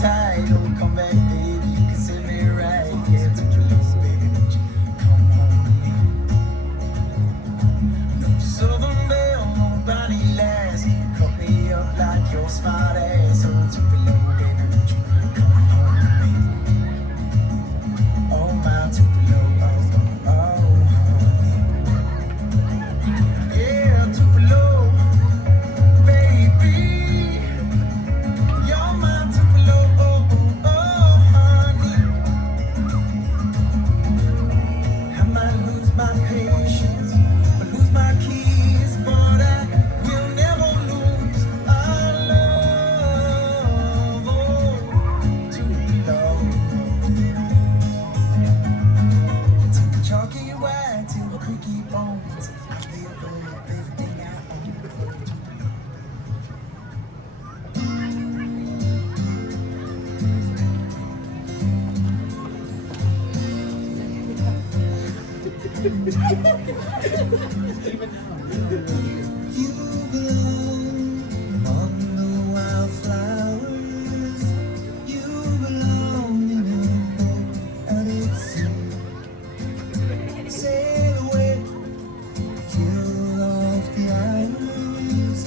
tight, oh come back baby, you can set me right. Yeah, take your little baby, won't you come home with me? No southern belle, nobody lasts. Cut me up like your smart ass. Oh Tupelo baby, won't you come home with me? Oh my Tupelo, oh oh honey. Yeah, Tupelo baby, you're my Tupelo, oh honey. I might lose my patience, but lose my keys, but I will never lose our love, oh Tupelo. Take the chalky white to the creaky bones. I live for everything I own for Tupelo. You belong among the wildflowers. You belong in a boat out at sea. Sail away, kill off the islands.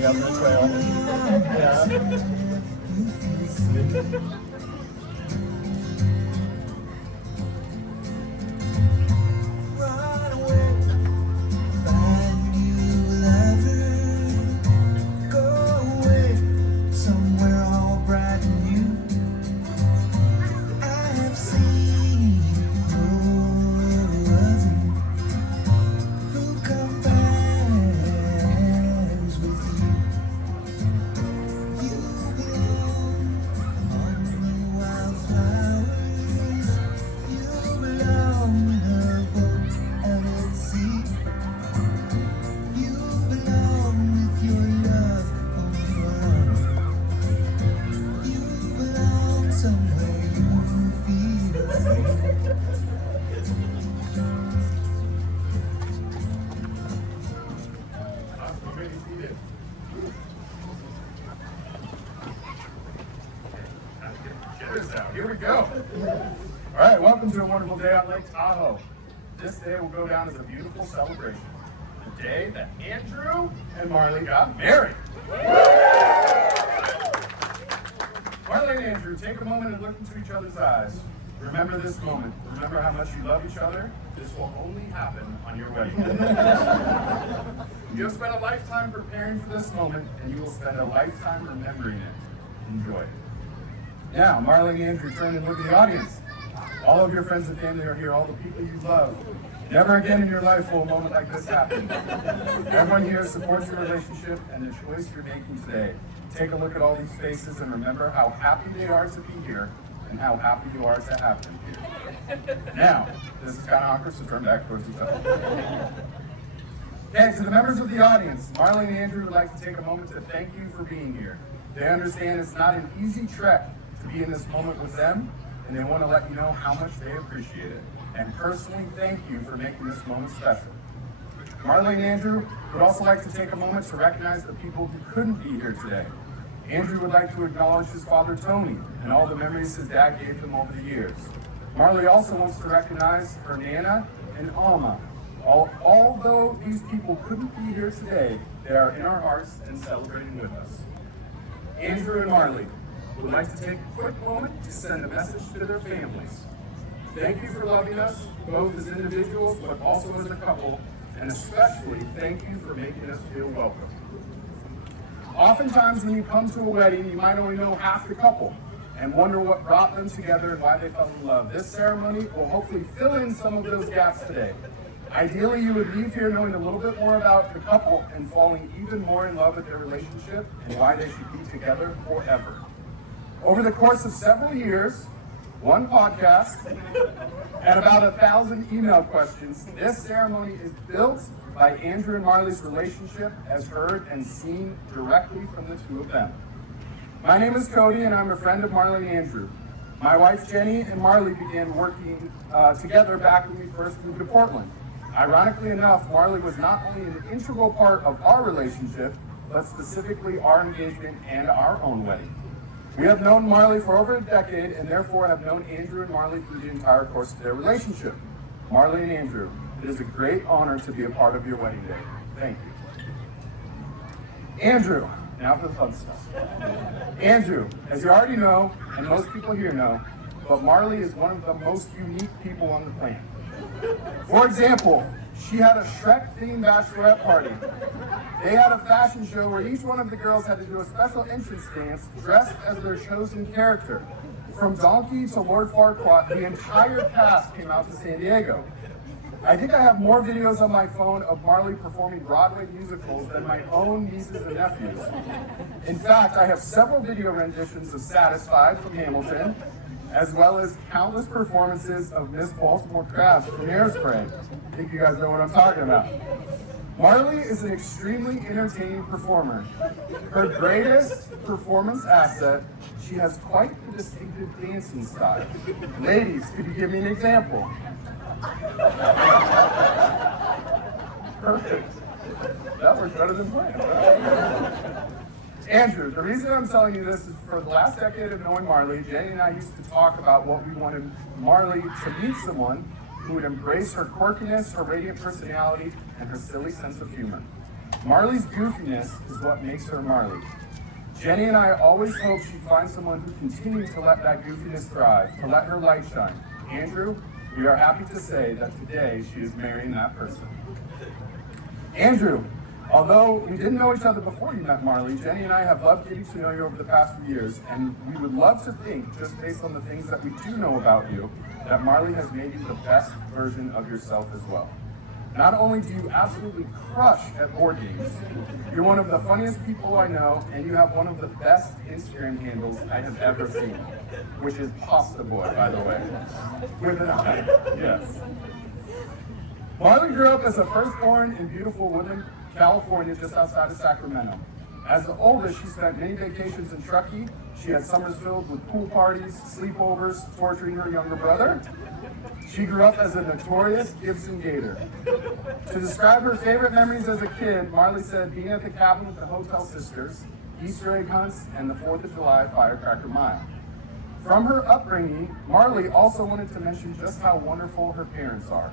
Yeah, the trail. Yeah. You feel free. Run away, find you a lover. Go away, somewhere all bright and new. I have seen no other who compares with you. You belong among the wildflowers. You belong in a boat out at sea. You belong with your love on the run. You belong somewhere you feel free. Cheers out. Here we go. All right, welcome to a wonderful day on Lake Tahoe. This day will go down as a beautiful celebration. The day that Andrew and Marley got married. Marley and Andrew, take a moment and look into each other's eyes. Remember this moment. Remember how much you love each other. This will only happen on your wedding day. You have spent a lifetime preparing for this moment, and you will spend a lifetime remembering it. Enjoy. Now, Marley and Andrew, turn and look at the audience. All of your friends and family are here, all the people you love. Never again in your life will a moment like this happen. Everyone here supports your relationship and the choice you're making today. Take a look at all these faces and remember how happy they are to be here and how happy you are to have them here. Now, this is kind of awkward, so turn back towards each other. Okay, to the members of the audience, Marley and Andrew would like to take a moment to thank you for being here. They understand it's not an easy trek to be in this moment with them, and they want to let you know how much they appreciate it. And personally thank you for making this moment special. Marley and Andrew would also like to take a moment to recognize the people who couldn't be here today. Andrew would like to acknowledge his father Tony and all the memories his dad gave him over the years. Marley also wants to recognize her Nana and Alma. Although these people couldn't be here today, they are in our hearts and celebrating with us. Andrew and Marley would like to take a quick moment to send a message to their families. Thank you for loving us, both as individuals, but also as a couple, and especially thank you for making us feel welcome. Oftentimes when you come to a wedding, you might only know half the couple and wonder what brought them together and why they fell in love. This ceremony will hopefully fill in some of those gaps today. Ideally, you would leave here knowing a little bit more about the couple and falling even more in love with their relationship and why they should be together forever. Over the course of several years, one podcast, and about 1,000 email questions, this ceremony is built by Andrew and Marley's relationship as heard and seen directly from the two of them. My name is Cody, and I'm a friend of Marley and Andrew. My wife Jenny and Marley began working together back when we first moved to Portland. Ironically enough, Marley was not only an integral part of our relationship, but specifically our engagement and our own wedding. We have known Marley for over a decade and therefore have known Andrew and Marley through the entire course of their relationship. Marley and Andrew, it is a great honor to be a part of your wedding day. Thank you. Andrew, now for the fun stuff. Andrew, as you already know, and most people here know, but Marley is one of the most unique people on the planet. For example, she had a Shrek-themed bachelorette party. They had a fashion show where each one of the girls had to do a special entrance dance dressed as their chosen character. From Donkey to Lord Farquaad, the entire cast came out to San Diego. I think I have more videos on my phone of Marley performing Broadway musicals than my own nieces and nephews. In fact, I have several video renditions of Satisfied from Hamilton, as well as countless performances of Miss Baltimore Crabs from Hairspray. I think you guys know what I'm talking about. Marley is an extremely entertaining performer. Her greatest performance asset, she has quite the distinctive dancing style. Ladies, could you give me an example? Perfect. That works better than planned. Andrew, the reason I'm telling you this is for the last decade of knowing Marley, Jenny and I used to talk about what we wanted Marley to meet someone who would embrace her quirkiness, her radiant personality, and her silly sense of humor. Marley's goofiness is what makes her Marley. Jenny and I always hope she finds someone who continues to let that goofiness thrive, to let her light shine. Andrew, we are happy to say that today she is marrying that person. Andrew, although we didn't know each other before you met Marley, Jenny and I have loved getting to know you over the past few years, and we would love to think, just based on the things that we do know about you, that Marley has made you the best version of yourself as well. Not only do you absolutely crush at board games, you're one of the funniest people I know, and you have one of the best Instagram handles I have ever seen, which is Pasta Boy, by the way, with an I, yes. Marley grew up as a firstborn in beautiful Woodland, California, just outside of Sacramento. As the oldest, she spent many vacations in Truckee. She had summers filled with pool parties, sleepovers, torturing her younger brother. She grew up as a notorious Gibson Gator. To describe her favorite memories as a kid, Marley said being at the cabin with the Hotel Sisters, Easter egg hunts, and the 4th of July firecracker mile. From her upbringing, Marley also wanted to mention just how wonderful her parents are.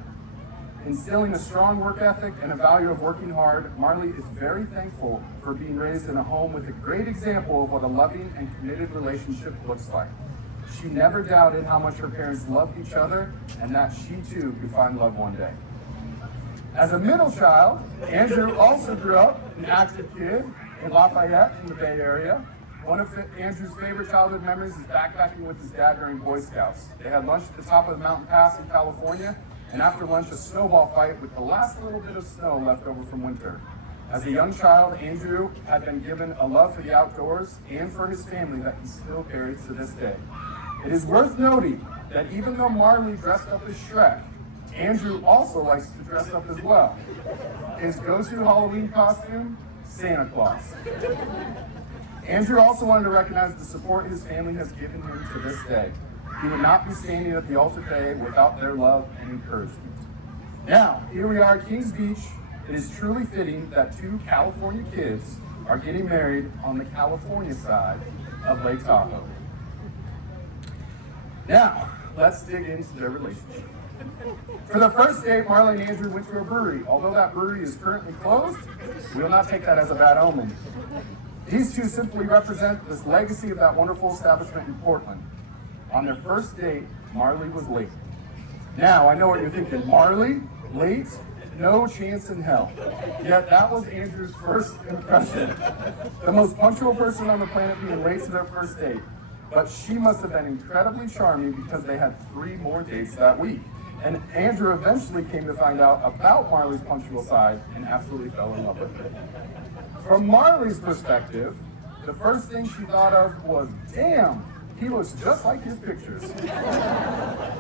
Instilling a strong work ethic and a value of working hard, Marley is very thankful for being raised in a home with a great example of what a loving and committed relationship looks like. She never doubted how much her parents loved each other and that she too could find love one day. As a middle child, Andrew also grew up an active kid in Lafayette in the Bay Area. One of Andrew's favorite childhood memories is backpacking with his dad during Boy Scouts. They had lunch at the top of the mountain pass in California, and after lunch, a snowball fight with the last little bit of snow left over from winter. As a young child, Andrew had been given a love for the outdoors and for his family that he still carries to this day. It is worth noting that even though Marley dressed up as Shrek, Andrew also likes to dress up as well. His go-to Halloween costume, Santa Claus. Andrew also wanted to recognize the support his family has given him to this day. He would not be standing at the altar today without their love and encouragement. Now, here we are at Kings Beach. It is truly fitting that two California kids are getting married on the California side of Lake Tahoe. Now, let's dig into their relationship. For the first date, Marley and Andrew went to a brewery. Although that brewery is currently closed, we will not take that as a bad omen. These two simply represent this legacy of that wonderful establishment in Portland. On their first date, Marley was late. Now, I know what you're thinking. Marley? Late? No chance in hell. Yet that was Andrew's first impression. The most punctual person on the planet being late to their first date. But she must have been incredibly charming because they had 3 more dates that week. And Andrew eventually came to find out about Marley's punctual side and absolutely fell in love with her. From Marley's perspective, the first thing she thought of was, damn, he looks just like his pictures.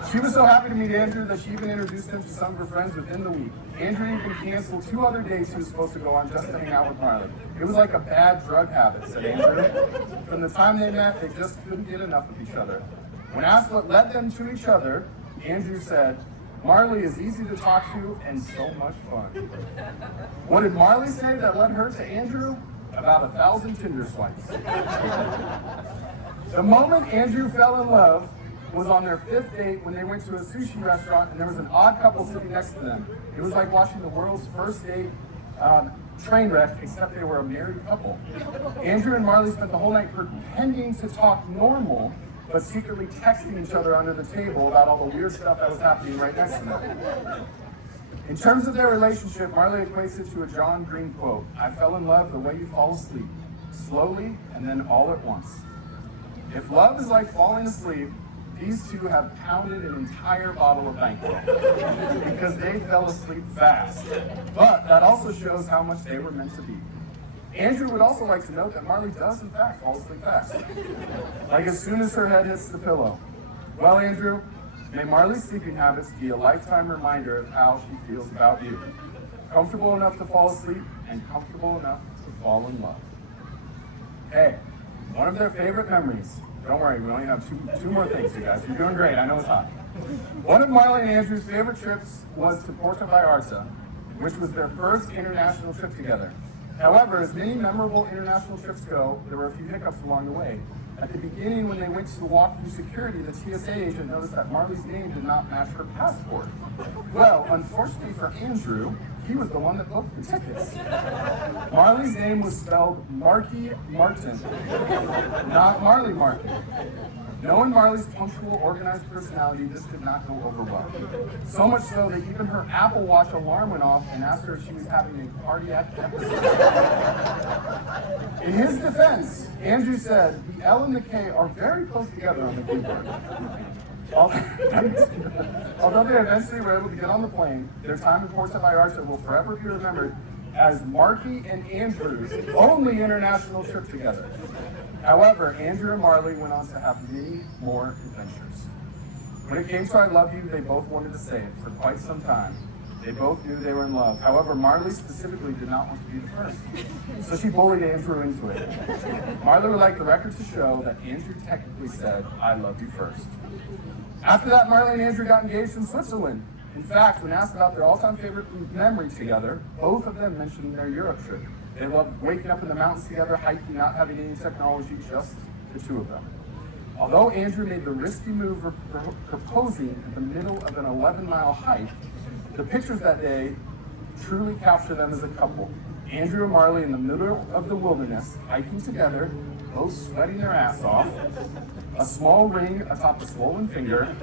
She was so happy to meet Andrew that she even introduced him to some of her friends within the week. Andrew even canceled 2 other dates he was supposed to go on just to hang out with Marley. It was like a bad drug habit, said Andrew. From the time they met, they just couldn't get enough of each other. When asked what led them to each other, Andrew said, Marley is easy to talk to and so much fun. What did Marley say that led her to Andrew? About 1,000 Tinder swipes. The moment Andrew fell in love was on their 5th date when they went to a sushi restaurant and there was an odd couple sitting next to them. It was like watching the world's first date train wreck, except they were a married couple. Andrew and Marley spent the whole night pretending to talk normal, but secretly texting each other under the table about all the weird stuff that was happening right next to them. In terms of their relationship, Marley equates it to a John Green quote: "I fell in love the way you fall asleep, slowly and then all at once." If love is like falling asleep, these two have pounded an entire bottle of Banquo because they fell asleep fast. But that also shows how much they were meant to be. Andrew would also like to note that Marley does in fact fall asleep fast, like as soon as her head hits the pillow. Well, Andrew, may Marley's sleeping habits be a lifetime reminder of how she feels about you. Comfortable enough to fall asleep and comfortable enough to fall in love. Hey, one of their favorite memories. Don't worry, we only have two more things, you guys. You're doing great, I know it's hot. One of Marley and Andrew's favorite trips was to Puerto Vallarta, which was their first international trip together. However, as many memorable international trips go, there were a few hiccups along the way. At the beginning, when they went to walk through security, the TSA agent noticed that Marley's name did not match her passport. Well, unfortunately for Andrew, he was the one that booked the tickets. Marley's name was spelled Marky Martin, not Marley Martin. Knowing Marley's punctual, organized personality, this did not go over well. So much so that even her Apple Watch alarm went off and asked her if she was having a cardiac episode. In his defense, Andrew said, the L and the K are very close together on the keyboard. Although they eventually were able to get on the plane, their time in Puerto Vallarta will forever be remembered as Marky and Andrew's only international trip together. However, Andrew and Marley went on to have many more adventures. When it came to I love you, they both wanted to say it for quite some time. They both knew they were in love. However, Marley specifically did not want to be the first, so she bullied Andrew into it. Marley would like the record to show that Andrew technically said, I love you first. After that, Marley and Andrew got engaged in Switzerland. In fact, when asked about their all-time favorite memory together, both of them mentioned their Europe trip. They loved waking up in the mountains together, hiking, not having any technology, just the two of them. Although Andrew made the risky move of proposing in the middle of an 11-mile hike, the pictures that day truly capture them as a couple. Andrew and Marley in the middle of the wilderness, hiking together, both sweating their ass off, a small ring atop a swollen finger,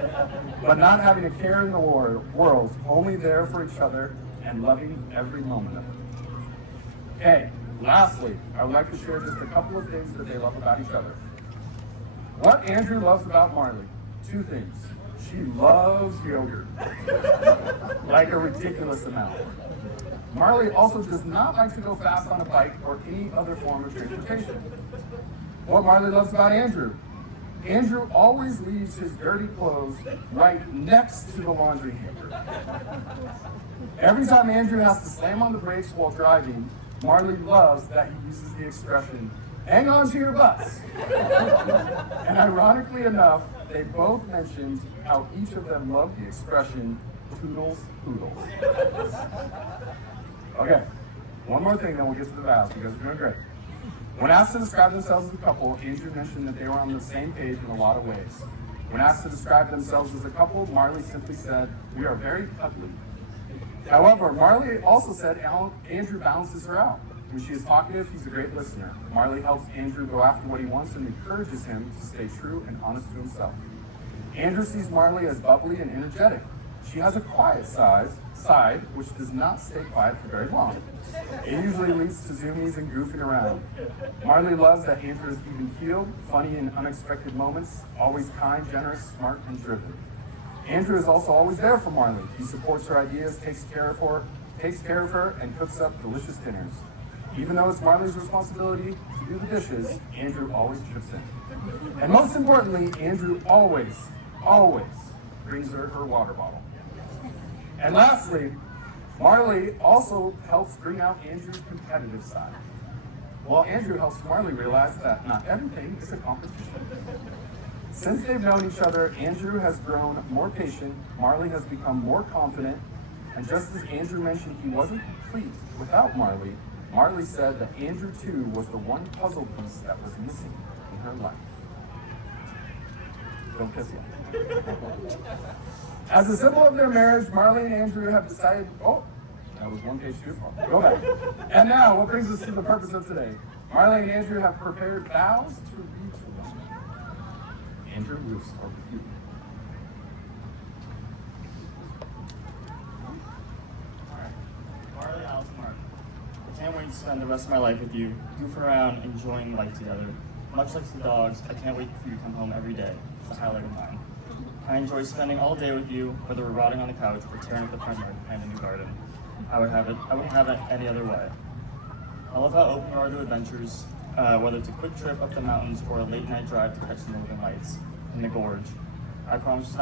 but not having a care in the world, only there for each other and loving every moment of it. Okay, lastly, I would like to share just a couple of things that they love about each other. What Andrew loves about Marley, two things. She loves yogurt, like a ridiculous amount. Marley also does not like to go fast on a bike or any other form of transportation. What Marley loves about Andrew. Andrew always leaves his dirty clothes right next to the laundry hamper. Every time Andrew has to slam on the brakes while driving, Marley loves that he uses the expression, hang on to your butts. And ironically enough, they both mentioned how each of them loved the expression, toodles poodles. Okay, one more thing, then we'll get to the vows. You guys are doing great. When asked to describe themselves as a couple, Andrew mentioned that they were on the same page in a lot of ways. When asked to describe themselves as a couple, Marley simply said, we are very cuddly. However, Marley also said Andrew balances her out. When she is talkative, he's a great listener. Marley helps Andrew go after what he wants and encourages him to stay true and honest to himself. Andrew sees Marley as bubbly and energetic. She has a quiet side, which does not stay quiet for very long. It usually leads to zoomies and goofing around. Marley loves that Andrew is even-keeled, funny in unexpected moments, always kind, generous, smart, and driven. Andrew is also always there for Marley. He supports her ideas, takes care of her, and cooks up delicious dinners. Even though it's Marley's responsibility to do the dishes, Andrew always chips in. And most importantly, Andrew always brings her water bottle. And lastly, Marley also helps bring out Andrew's competitive side, while Andrew helps Marley realize that not everything is a competition. Since they've known each other, Andrew has grown more patient, Marley has become more confident, and just as Andrew mentioned he wasn't complete without Marley, Marley said that Andrew too was the one puzzle piece that was missing in her life. Don't kiss yet. As a symbol of their marriage, Marley and Andrew have decided, oh, that was one page too far. Go back. And now, what brings us to the purpose of today? Marley and Andrew have prepared vows to read to them. Andrew, we'll start with you. Marley, Alice, Mark. I can't wait to spend the rest of my life with you, goofing around, enjoying life together. Much like the dogs, I can't wait for you to come home every day. It's a highlight of mine. I enjoy spending all day with you, whether we're rotting on the couch or tearing up the front yard behind a new garden. I wouldn't have it any other way. I love how open you are to adventures, whether it's a quick trip up the mountains or a late night drive to catch the northern lights in the gorge. I promise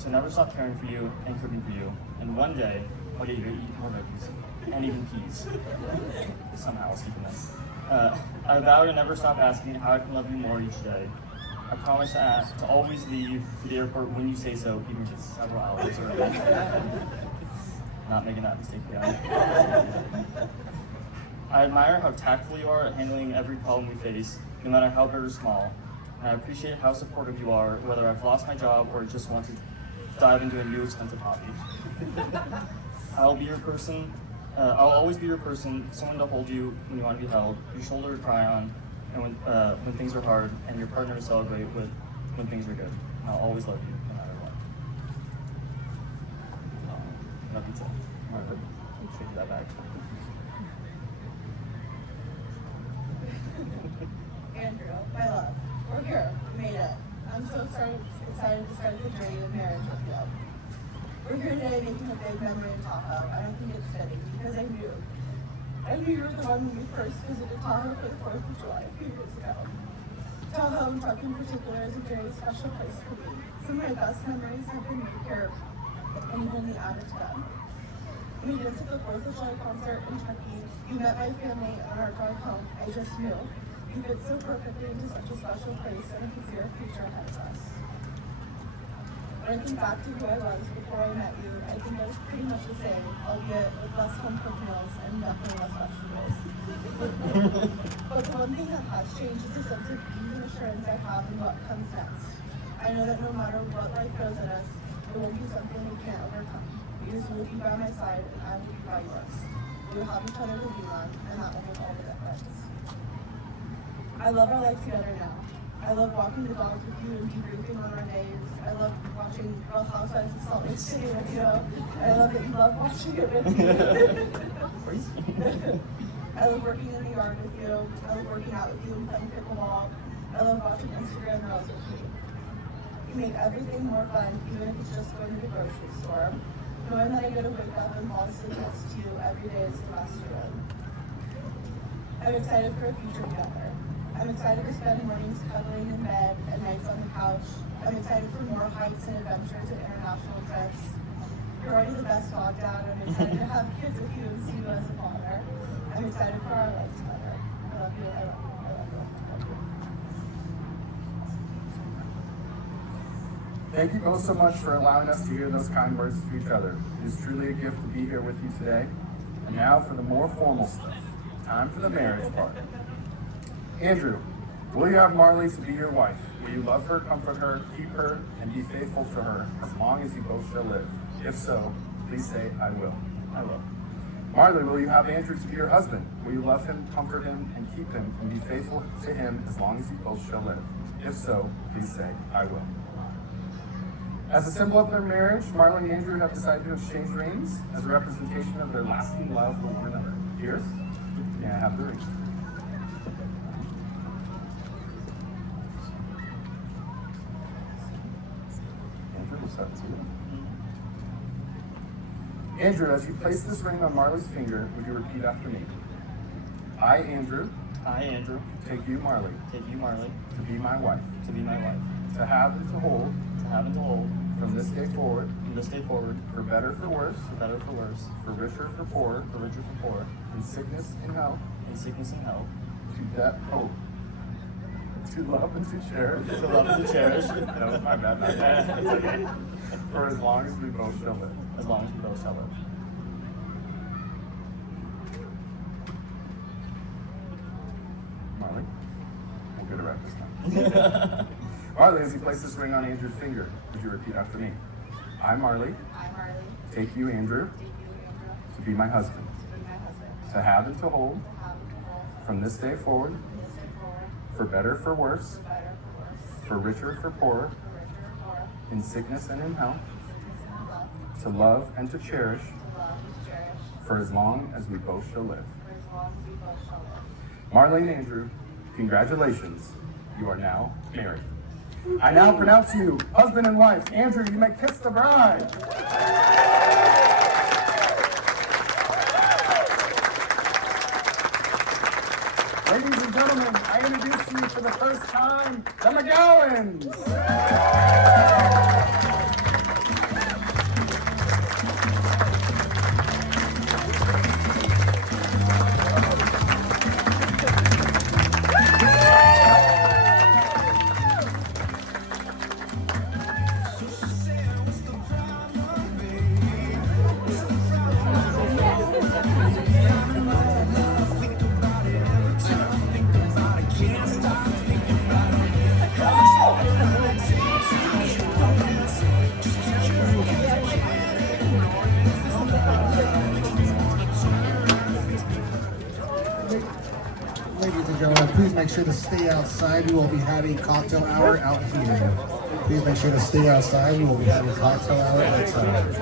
to never stop caring for you and cooking for you. And one day, I'll get you to eat more veggies and even peas. Somehow I'll speak this. I vow to never stop asking how I can love you more each day. I promise to always leave to the airport when you say so, even if it's several hours early. Not making that mistake again. I admire how tactful you are at handling every problem we face, no matter how big or small. And I appreciate how supportive you are, whether I've lost my job or just want to dive into a new expensive hobby. I'll be your person. I'll always be your person, someone to hold you when you want to be held, your shoulder to cry on, and when things are hard, and your partner to celebrate with when things are good. And I'll always love you, no matter what. Love you too. Margaret, take that back. Andrew, my love, we're here. We made it. I'm so excited to start the journey of marriage with you. We're here today making a big memory in Tahoe. I don't think it's fitting because I knew you were the one when we first visited Tahoe for the 4th of July a few years ago. Tahoe and Truck in particular is a very special place for me. Some of my best memories have been made here and even in the added to them. When we danced at the 4th of July concert in Turkey, you met my family on our drive home. I just knew you fit so perfectly into such a special place and I could see our future ahead of us. When I think back to who I was before I met you, I think I was pretty much the same, albeit with less home-cooked meals and definitely less vegetables. But the one thing that has changed is the sense of ease and assurance I have in what comes next. I know that no matter what life throws at us, it won't be something we can't overcome. Because you will be by my side and I will be by yours. We will have each other to lean on, and that will make all the difference. I love our life together now. I love walking the dogs with you and debriefing on our days. I love watching Real Housewives of Salt Lake City with you. I love that you love watching it with me. I love working in the yard with you. I love working out with you and playing pickleball. I love watching Instagram reels with you. You make everything more fun, even if it's just going to the grocery store. Knowing that I get to wake up and fall asleep next to you every day is the best feeling. I'm excited for a future together. I'm excited to spend mornings cuddling in bed and nights on the couch. I'm excited for more hikes and adventures and international trips. You're already the best dog dad. I'm excited to have kids with you and see you as a father. I'm excited for our life together. I love you, I love you, I love you, I love you. Thank you both so much for allowing us to hear those kind words to each other. It is truly a gift to be here with you today. And now for the more formal stuff. Time for the marriage part. Andrew, will you have Marley to be your wife? Will you love her, comfort her, keep her, and be faithful to her as long as you both shall live? If so, please say, I will. I will. Marley, will you have Andrew to be your husband? Will you love him, comfort him, and keep him, and be faithful to him as long as you both shall live? If so, please say, I will. As a symbol of their marriage, Marley and Andrew have decided to exchange rings as a representation of their lasting love for one another. Pierce, may I have the ring? Andrew, we'll start with you. Andrew, as you place this ring on Marley's finger, would you repeat after me? I, Andrew, take you, Marley, to be my wife, to have and to hold, from this day forward, for better, for worse, for richer, for poorer, in sickness and health, to death, hope, to love and to cherish, that was my bad, it's okay, for as long as we both shall live. Marley, we'll get it right this time. Marley, as you place this ring on Andrew's finger, would you repeat after me? I, Marley, I, Marley, take you, Andrew, take you, Andrew, to be my husband, to be my husband, to have and to hold, to have and hold, from this day forward, from this day forward, for better, for worse, for better, for worse, for richer, for poorer, for richer, or poorer, in sickness and in health, sickness and health, to love and to cherish, to love and cherish, for as long as we both shall live. for as long as we both shall live. Marley and Andrew, congratulations. You are now married. I now pronounce you husband and wife. Andrew, you may kiss the bride. Ladies and gentlemen, I introduce you for the first time, the McGowans. Ladies and gentlemen, please make sure to stay outside. We will be having cocktail hour out here. Please make sure to stay outside. We will be having cocktail hour outside.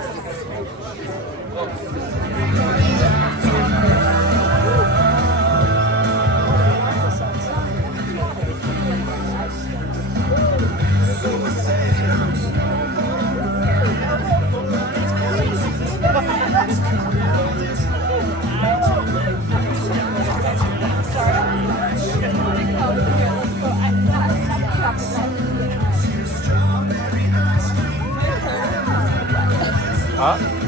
Huh?